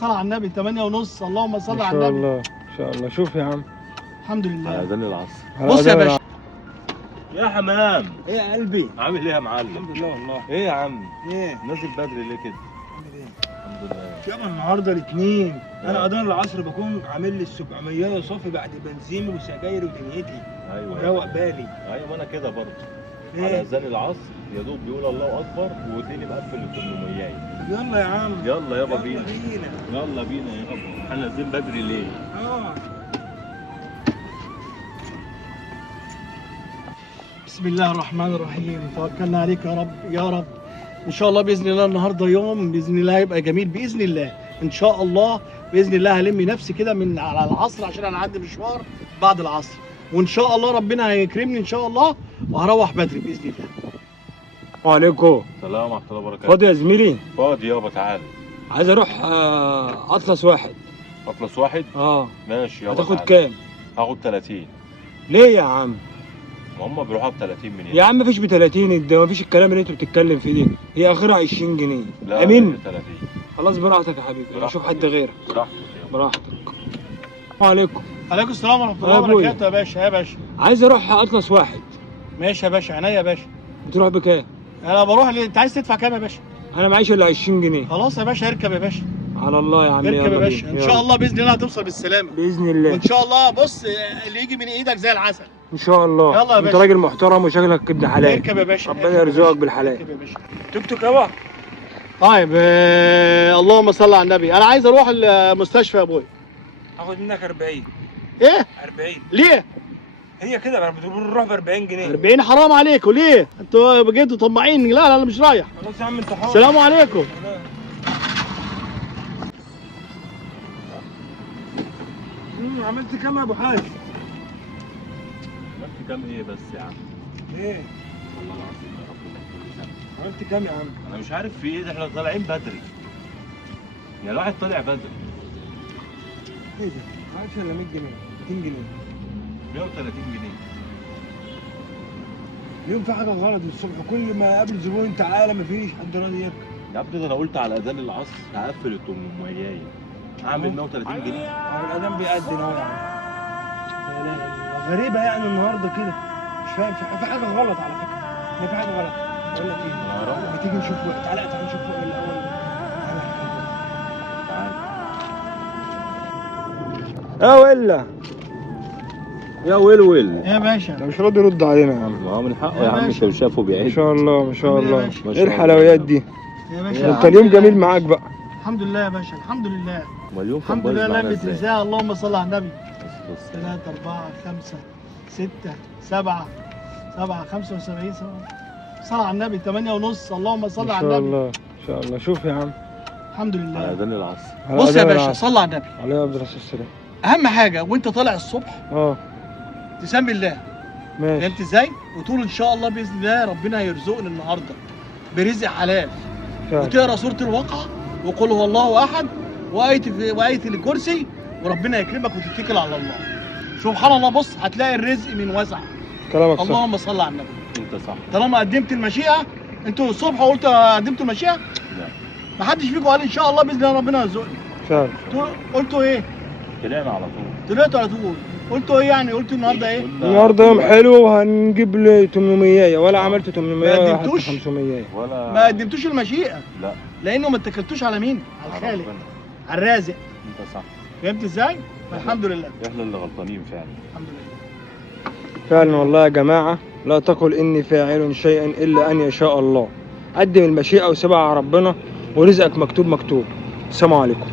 صل على النبي 8 ونص. اللهم صل ما على شاء النبي. الله ما شاء الله. شوف يا عم، الحمد على لله. اذان العصر. بص يا باشا. يا حمام، ايه يا قلبي؟ عامل ايه يا معلم؟ الحمد لله والله. ايه يا عم؟ ايه نازل بدري ليه كده؟ عامل ايه؟ الحمد لله. يابا النهارده الاثنين، انا اذان العصر بكون عامل لي ال 700 صافي بعد بنزين وسجاير ودنيتي ايوه وروق بالي. ايوه انا كده برضه. على ايه؟ اذان العصر يا دوب بيقول الله اكبر وتلاقيني مقفل ال 800. يلا يا عم. يلا يابا يلا بينا. بينا. يلا بينا يابا. احنا نازلين بدري ليه؟ بسم الله الرحمن الرحيم. توكلنا عليك يا رب يا رب. ان شاء الله باذن الله النهارده يوم باذن الله هيبقى جميل باذن الله. ان شاء الله باذن الله هلم نفسي كده من على العصر عشان انا عندي مشوار بعد العصر، وان شاء الله ربنا هيكرمني ان شاء الله وهروح بدري باذن الله. وعليكم السلام ورحمه الله وبركاته. فاضي يا زميلي؟ فاضي يابا تعالى. عايز اروح اطلس واحد. اطلس واحد؟ ماشي يابا. هتاخد تعالى. كام؟ هاخد 30. ليه يا عم؟ ما هم بيروحوا ب 30 منين؟ يا عم مفيش ب 30، ده مفيش الكلام اللي انت بتتكلم فيه دي، هي اخرها 20 جنيه. لا امين؟ هي 30. خلاص براحتك يا حبيبي، براحتك. اشوف حد غيرك. براحتك يابا. براحتك. وعليكم. عليكم السلام ورحمه الله يا أبويا. وبركاته. يا باشا يا باشا. عايز اروح اطلس واحد. ماشي يا باشا، عينيا يا باشا. بتروح بكام؟ انا بروح انت عايز تدفع كام يا باشا؟ انا معيش الا 20 جنيه. خلاص يا باشا اركب يا باشا. على الله يا عم. اركب يلا يا باشا. بينا. ان يلا. شاء الله باذن الله هتوصل بالسلامه. باذن الله. وان شاء الله بص اللي يجي من ايدك زي العسل. ان شاء الله. يلا يا انت باشا. راجل محترم وشكلك ابن حلال. اركب يا باشا. ربنا اركب يا يرزقك باشا. بالحلال. اركب يا باشا. توك توك يابا. طيب اللهم صل على النبي. انا عايز اروح المستشفى يا ابويا. هاخد منك 40. ايه 40 ليه؟ هي كده بنروح ب 40 جنيه. 40 حرام عليكم ليه؟ انتوا بجد طماعين. لا لا انا مش رايح. خلاص يا عم انت حر. السلام عليكم. عملت كام يا ابو حاج؟ عملت كام ايه بس يا عم؟ ايه؟ والله العظيم يا رب. عملت كام يا عم؟ انا مش عارف في ايه ده، احنا طالعين بدري. يعني الواحد طالع بدري. ايه ده؟ ما عادش الا 100 جنيه 200 جنيه. 130 جنيه. اليوم في حاجه غلط الصبح، كل ما اقابل زبون تعالى مفيش حد راضي يركب. يا ابني ده انا قلت على اذان العصر هقفل ال 800. هعمل 130 جنيه. هو الاذان بيأذن اهو يا عم. لا اله الا الله. غريبه يعني النهارده كده، مش فاهم في حاجه غلط على فكره. هي في حاجه غلط. اقول لك ايه؟ ما تيجي نشوف وقت. تعالى تعالى نشوف وقت الاول. تعالى. يا ولا يا ولول. يا باشا. ده مش راضي يرد علينا يا عم. ما هو من حقه يا يا عم، باشا. انت شافه ما بيعد. شاء الله ما شاء يا الله. باشا. ما شاء ايه الله. الحلويات دي؟ يا باشا. انت اليوم جميل معاك بقى. الحمد لله يا باشا. الحمد لله. امال اليوم كان الحمد بايظ لله معانا لمت ازاي؟ ازاي. اللهم صل على النبي. بص. 3 4 5 6 7 7 75 7. صل على النبي 8 ونص. اللهم صل ما على شاء النبي. الله ما شاء الله. شوف يا عم. الحمد على لله. اذان العصر. على بص يا أذان باشا العصر. صل على النبي. عليه افضل الصلاه والسلام. اهم حاجه وانت طالع الصبح تسمي الله. ماشي. فهمت ازاي؟ وتقول ان شاء الله باذن الله ربنا هيرزقني النهارده برزق حلال. فعلا. وتقرا سوره الواقعه وقل هو الله احد وايه الكرسي وربنا يكرمك وتتكل على الله. سبحان الله. بص هتلاقي الرزق من وسع. كلامك صح. اللهم صل على النبي. انت صح. طالما قدمت المشيئه. انتوا الصبح قلت قدمتوا المشيئه؟ لا. ما حدش فيكم قال ان شاء الله باذن الله ربنا يرزقني. فعلا. قلتوا ايه؟ طلعنا على طول. طلعتوا على طول. قلتوا ايه يعني؟ قلتوا النهارده ايه؟ النهارده يوم حلو وهنجيب لي 800 ولا عملت 800 ما ولا قدمتوش؟ حتى 500. ولا ما قدمتوش المشيئه. لا. لانه ما اتكلتوش على مين؟ على الخالق. ربنا. على الرازق. انت صح. فهمت ازاي؟ الحمد لله. احنا اللي غلطانين فعلا. الحمد لله. فعلا والله يا جماعه، لا تقل اني فاعل شيئا الا ان يشاء الله. قدم المشيئه وسيبها على ربنا ورزقك مكتوب مكتوب. السلام عليكم.